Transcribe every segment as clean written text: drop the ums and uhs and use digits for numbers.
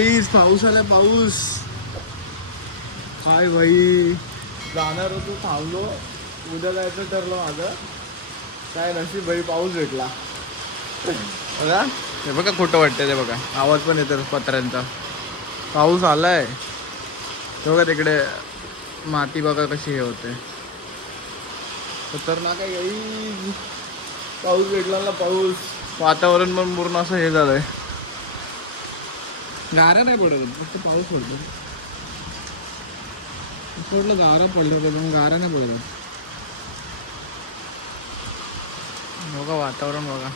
पाऊस आला पाऊस. काय भाई जाणार होतो थांबलो. उद्या जायचं ठरलं माझं. काय नशीब भाई पाऊस भेटला. बघा हे बघा खोटं वाटतंय ते बघा. आवाज पण येतो पत्र्यांचा. पाऊस आलाय. ते बघा तिकडे माती बघा कशी हे होते. खतरनाक आहे गाईज. पाऊस भेटला ना पाऊस. वातावरण पण पूर्ण असं हे झालंय. गारा नाही पडत फक्त पाऊस पडतो. पडलं गारा पडलं पण गारा नाही पडत. बघा वातावरण बघा.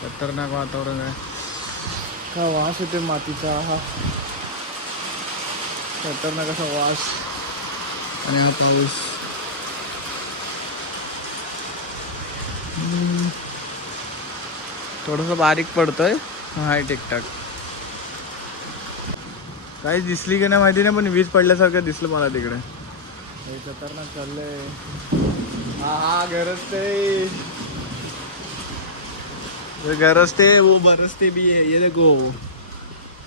खतरनाक वातावरण आहे. काय वास येते मातीचा. हा खतरनाक असा वास. आणि हा पाऊस. थोडंसं बारीक पडतोय. हाय ठीकठाक. काही दिसली की नाही माहिती नाही पण वीज पडल्यासारखं दिसलं मला तिकडे. हे खतरनाक चाललंय. हा गरजते. गरजते वो बरसते भी है. ये देखो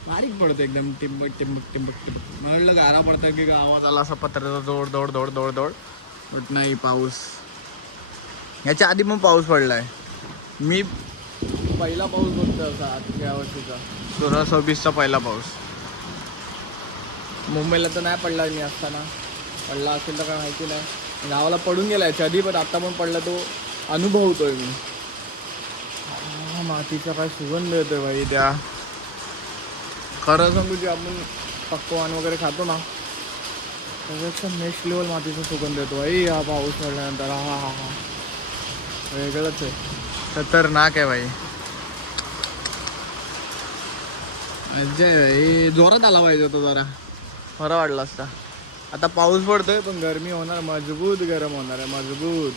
बारीक पडतो एकदम टिंबक टिंबक टिंबक टिंबक. म्हणलं गारा पडतं की आवाज आला असा पत्र्याचा जोड दौड दौड दौड दौड. बट नाही पाऊस. याच्या आधी पण पाऊस पडलाय. मी पहिला पाऊस बघतो असा या वर्षीचा 2026चा पहिला पाऊस. मुंबईला तर नाही पडला मी असताना. पडला असेल तर काय माहिती नाही. गावाला पडून गेला याच्या आधी पण आता पण पडला तो अनुभवतोय मी. मातीचा काय सुगंध येतोय भाई त्या. खरं सांगू जे आपण पक्वान वगैरे खातो ना त्यापेक्षा नेक्स्ट लेवल मातीचा सुगंध येतो भाई हा पाऊस पडल्यानंतर. हा हा हा वेगळंच आहे. खतरनाक आहे भाई. मज्जा आहे भाई. जोरात आला पाहिजे होता जरा बरं वाटलं असता. आता पाऊस पडतोय पण गरमी होणार. मजबूत गरम होणार आहे. मजबूत.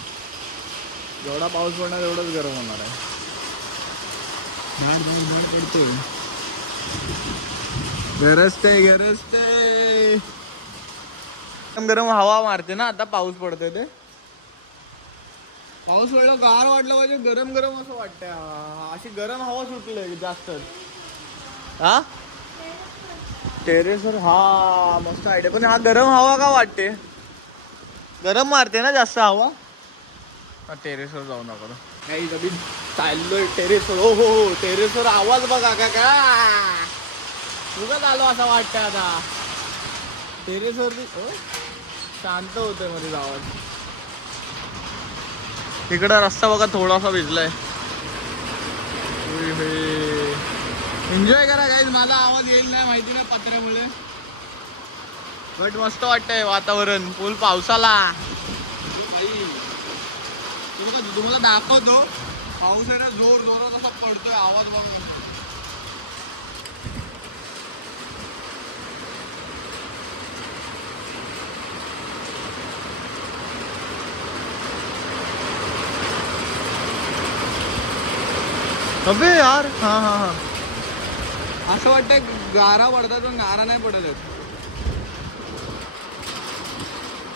जेवढा पाऊस पडणार एवढंच गरम होणार आहे. पडतोय. गरजते गरजते. गरम गरम हवा मारते ना आता पाऊस पडतोय ते. पाऊस पडला गार वाटलं पाहिजे. गरम गरम असं वाटतंय. अशी गरम हवा सुटली जास्तच. हा टेरेसवर. हा मस्त आयडिया. पण हा गरम हवा का वाटते. गरम मारते ना जास्त हवा. टेरेसवर जाऊ नका काही कधी चाललोय टेरेसवर. हो हो हो टेरेसवर आवाज बघा का तुझंच आलो असं वाटतं आता. टेरेसवर शांत होतोय मध्ये आवाज. तिकडं रस्ता बघा थोडासा भिजलाय. एन्जॉय करा गाईज. माझा आवाज येईल नाही माहिती ना पत्र्यामुळे. बट मस्त वाटतंय वातावरण. फुल पावसाला. तुम्हाला दाखवतो पाऊस आहे ना जोर जोरात असा पडतोय. आवाज बघा. अबे यार. हा हा हा असं वाटतंय गारा पडतात पण गारा नाही पडत आहेत.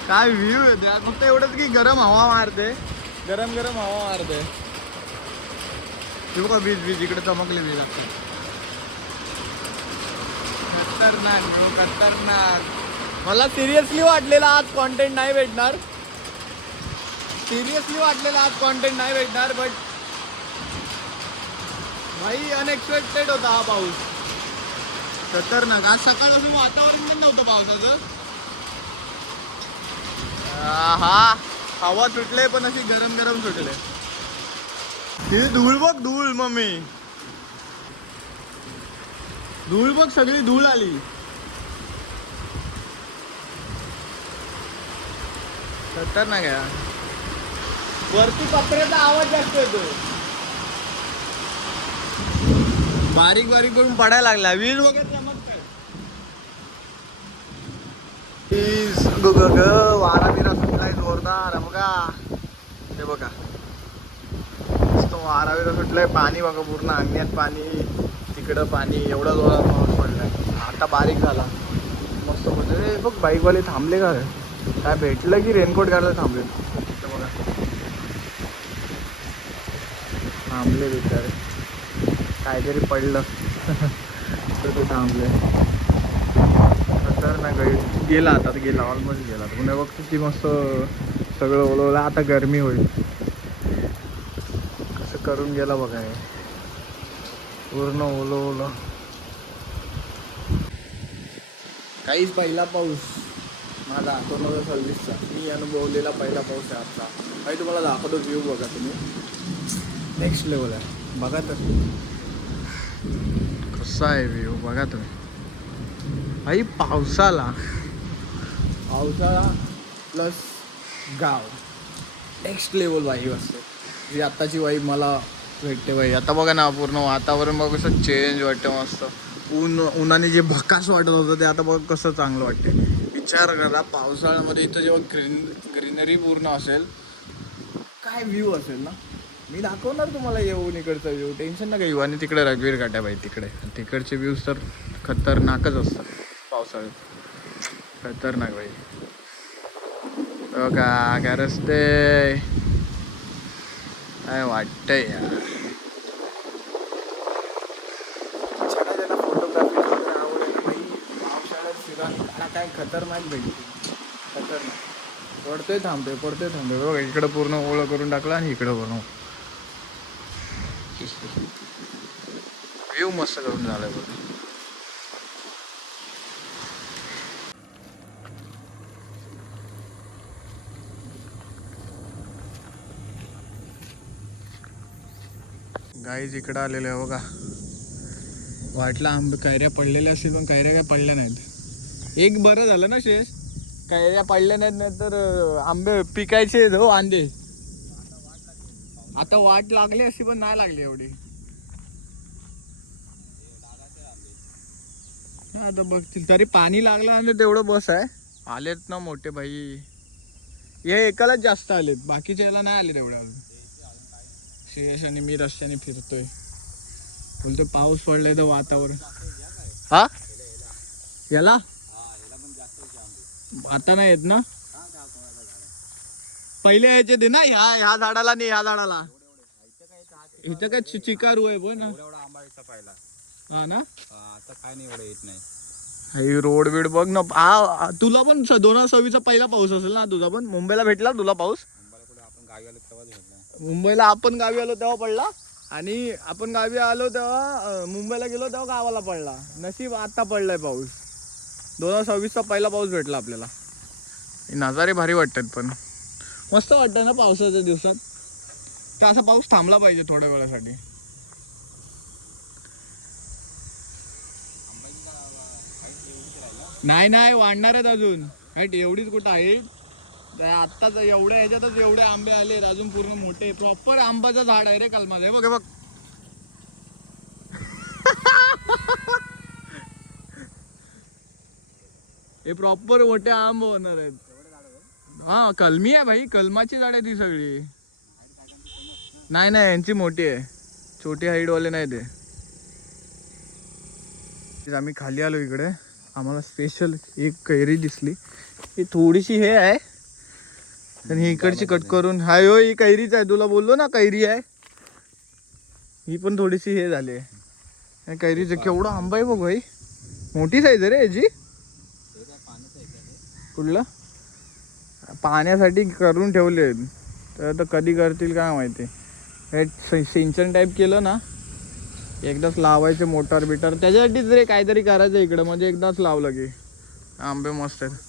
काय व्ह्यू येते फक्त एवढंच की गरम हवा मारते. गरम गरम हवा मारते. बघा वीज वीज इकडे चमकली वीज. खतरनाक ब्रो खतरनाक. मला सिरियसली वाटलेला आज कॉन्टेंट नाही भेटणार. सिरियसली वाटलेला आज कॉन्टेंट नाही भेटणार. बट भाई अनएक्सपेक्टेड होता हा पाऊस. खतरनाक. आज सकाळपासून वातावरण पण नव्हतं पावसाचं. हा हवा सुटले पण अशी गरम गरम सुटले. ही धूळ बघ धूळ. मम्मी धूळ बघ सगळी धूळ आली. खतरनाक आहे. वरती पत्र्याचा आवाज जास्त येतो. बारीक बारीक करून पडायला लागला. वीज वगैरे चमकतंय. वारा बिरा सुटलाय जोरदार. बघा हे बघा वारा बिरा सुटलाय. पाणी बघा पूर्ण अंगण्यात पाणी. तिकडं पाणी. एवढा जोरात पाऊस पडलाय. आता बारीक झाला मस्त. म्हणजे बघ बाईकवाले थांबले का काय भेटलं की रेनकोट घालायला थांबले. बघा थांबले बिचारे. काहीतरी पडलं कुठं ते थांबले तर नाही गेला आता गेला ऑलमोस्ट गेला पुन्हा बघतो की मस्त सगळं ओलवलं आता गरमी होईल कसं करून गेला बघा हे पूर्ण ओलं काहीच पहिला पाऊस माझा 2026चा मी अनुभवलेला पहिला पाऊस आहे आजचा काही तुम्हाला दाखवतो व्ह्यू बघा तुम्ही नेक्स्ट लेवल आहे बघा तर कसा आहे व्ह्यू बघा तुम्ही भाई पावसाळा प्लस गाव नेक्स्ट लेवल वाईब असते जी आत्ताची वाईब मला भेटते बाई आता बघा ना पूर्ण वातावरण बघ कसं चेंज वाटतं मस्त उन्हाने जे भकास वाटत होतं ते आता बघ कसं चांगलं वाटते विचार करा पावसाळ्यामध्ये इथं जेव्हा ग्रीनरी पूर्ण असेल काय व्ह्यू असेल ना मी दाखवणार तुम्हाला येऊन इकडचा व्ह्यू टेन्शन नका येऊ आणि तिकडे रघुवीर घाट आहे बाई तिकडचे व्ह्यूज तर खतरनाकच असतात पावसाळ्यात खतरनाक बाई का काय रस्ते काय वाटतंय यार फोटोग्राफी आवडेल बाई पावसाळ्यात फिरायला काय खतरनाक भेटते खतरनाक पडतोय थांबतोय बघा इकडं पूर्ण ओळं करून टाकला आणि इकडं पूर्ण व्ह्यू मस्त करून झालाय बघ गाईज इकडं आलेलं आहे बघा वाटलं आंबे कैऱ्या पडलेल्या असतील पण कैऱ्या काय पडल्या नाहीत एक बरं झालं ना शेष कैऱ्या पडल्या नाहीत तर आंबे पिकायचे हो आंबे आता वाट लागली अशी पण नाही लागली एवढी आता बघतील तरी पाणी लागलं आणि तेवढं बस आहे आलेत ना मोठे भाई हे एकालाच जास्त आलेत बाकीच्या याला नाही आले तेवढ्या शेष आणि मी रस्त्याने फिरतोय बोलतोय पाऊस पडलाय तर वातावरण हा याला आता नाही येत ना पहिले यायचे ते ना ह्या झाडाला नाही ह्या झाडाला इथं काय चिकारू आहे पण ना हा ना आता काय नाही एवढं येत नाही हे रोड बीड बघ ना तुला पण 2026चा पहिला पाऊस असेल ना तुझा पण मुंबईला भेटला तुला पाऊस मुंबईला आपण गावी आलो तेव्हा पडला आणि आपण गावी आलो तेव्हा मुंबईला गेलो तेव्हा गावाला पडला नशीब आता पडलाय पाऊस 2026चा पहिला पाऊस भेटला आपल्याला नजारे भारी वाटतात पण मस्त वाटतं ना पावसाच्या दिवसात तर असा पाऊस थांबला पाहिजे थोड्या वेळासाठी नाही वाढणार आहेत अजून हाईट एवढीच कुठं आहे आत्ताच एवढ्या ह्याच्यातच एवढे आंबे आले अजून पूर्ण मोठे प्रॉपर आंब्याचं झाड आहे रे कलमाचं बघ बघ हे प्रॉपर मोठे आंब होणार आहेत हा कलमी आहे भाई कलमाची झाड आहे ती सगळी नाही यांची मोठी आहे छोटी हाईटवाले नाही ते आम्ही खाली आलो इकडे आम्हाला स्पेशल एक कैरी दिसली ही थोडीशी हे आहे आणि इकडची कट करून हाय हो ही कैरीच आहे तुला बोललो ना कैरी आहे ही पण थोडीशी हे झाली आहे कैरीचं केवढा आंबा आहे बघ भाई मोठी साईज आहे रे याची कुठलं पाण्यासाठी करून ठेवले तर कधी करतील काय माहिती हे सिंचन टाईप केलं ना एकदाच लावायचे मोटार बिटार त्याच्यासाठीच रे काहीतरी करायचं इकडं म्हणजे एकदाच लावलं की आंबे मस्त आहेत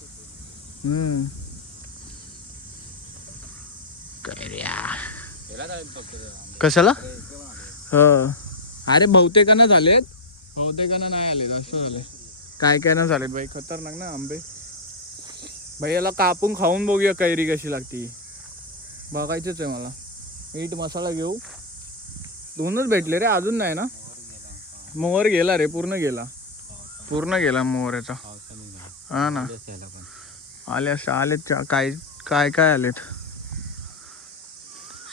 कशाला अरे बहुतेकांना झालेत बहुतेकांना नाही आलेत असं झालंय काय ना झालेत बाई खतरनाक ना आंबे भाई याला कापून खाऊन बघूया कैरी कशी लागती बघायचंच आहे मला मीठ मसाला घेऊ दोनच भेटले रे अजून नाही ना मोहर गेला रे पूर्ण गेला मोहर याचा हा ना आलेत काय आलेत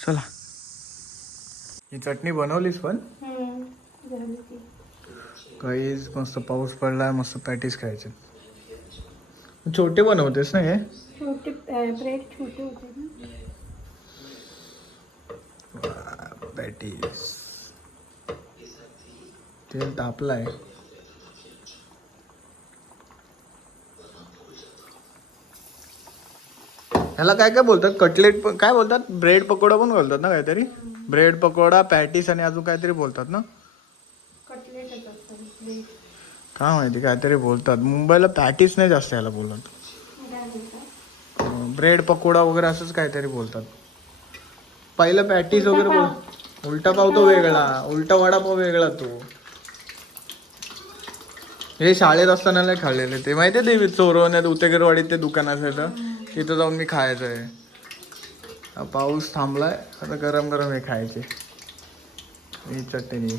चला ही चटणी बनवलीस पण काहीच मस्त पाऊस पडलाय मस्त पॅटीस खायचे छोटे बनवतेस ना हे छोटे ब्रेड छोटे होते ना पॅटीस तेल तापलाय ह्याला काय काय बोलतात कटलेट पण काय बोलतात ब्रेड पकोडा पण बोलतात ना काहीतरी ब्रेड पकोडा पॅटीस आणि अजून काहीतरी बोलतात ना कटलेटच असतं प्लेट. काय माहिती काहीतरी बोलतात मुंबईला पॅटीस नाही जास्त याला बोलत काय बोलतात? ब्रेड पकोडा वगैरे असंच काहीतरी बोलतात पहिलं पॅटीस उलटा वगैरे पाव. उलटा पाव तो वेगळा उलटा वडापाव वेगळा तो हे शाळेत असताना नाही खाल्लेले ते माहिती आहे ते चोरवण्यात उतेकरवाडीत ते दुकान असायचं तिथं जाऊन मी खायचं आहे हा पाऊस थांबलाय आता गरम गरम हे खायचे ही चटणी